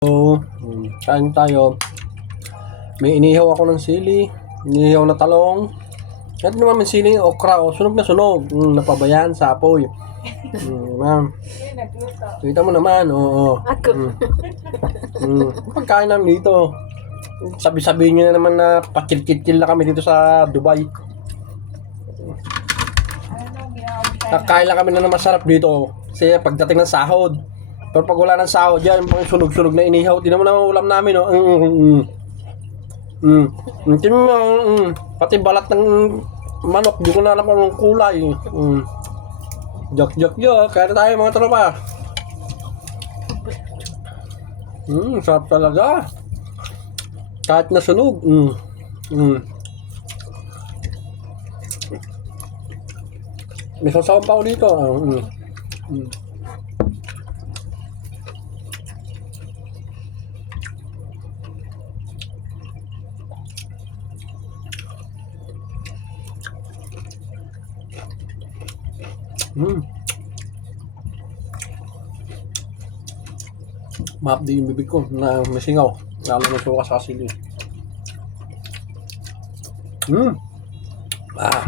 So, kain tayo. May inihaw ako ng sili, inihaw na talong. At naman may sili, okra, sunog na sunog. Napabayaan sa apoy. Ma'am. Kita mo naman, oo. Pagkain namin dito. Sabi-sabihin nyo na naman na pakil-kil na kami dito sa Dubai. Kakain lang kami na masarap dito. Kasi pagdating ng sahod. Pero pag wala ng sahod yan, pang sunog-sunog na inihaw. Tinan mo naman ulam namin, no? Pati balat ng manok, di ko na alam anong kulay. Jok. Kaya tayo mga tropa. Sarap talaga. Kahit na sunog. May sasawang pa ako dito. Mahapdi yung bibig ko na masingaw. Lalo na suka sa sili. Ah.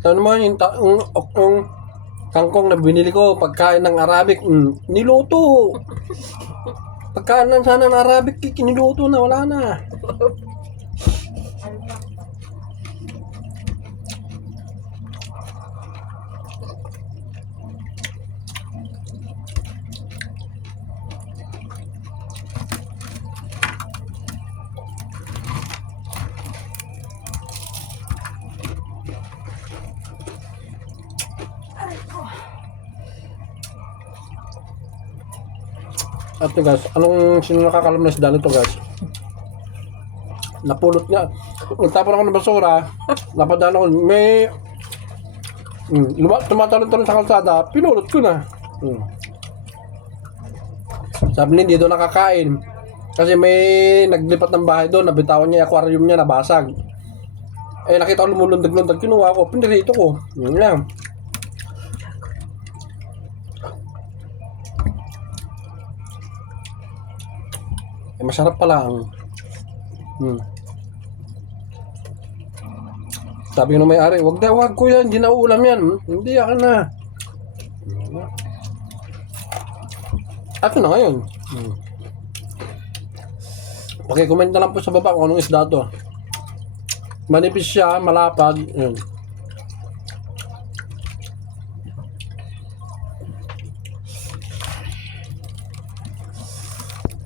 Ano naman yung kangkong na binili ko, pagkain ng Arabic, niluto. Pagkain ng sana ng Arabic, niluto na, wala na. At guys, sino nakakalam na isda nito guys? Napulot niya. Nagtapon ako ng basura, napadaan ako, may tumatalon-talon sa kalsada, pinulot ko na. Sabi niya, hindi doon nakakain. Kasi may naglipat ng bahay doon, nabitawan niya yung aquarium niya, nabasag. Eh, nakita ko lumulundag-lundag, kinuha ko, pinirito ko. Yun lang. Eh, masarap pala ang sabi ng may-ari, wag ko yan, hindi na ulam yan. Hindi, akin na. Akin na ngayon. Okay, comment na lang po sa baba kung anong isda to. Manipis siya, malapad. Yun.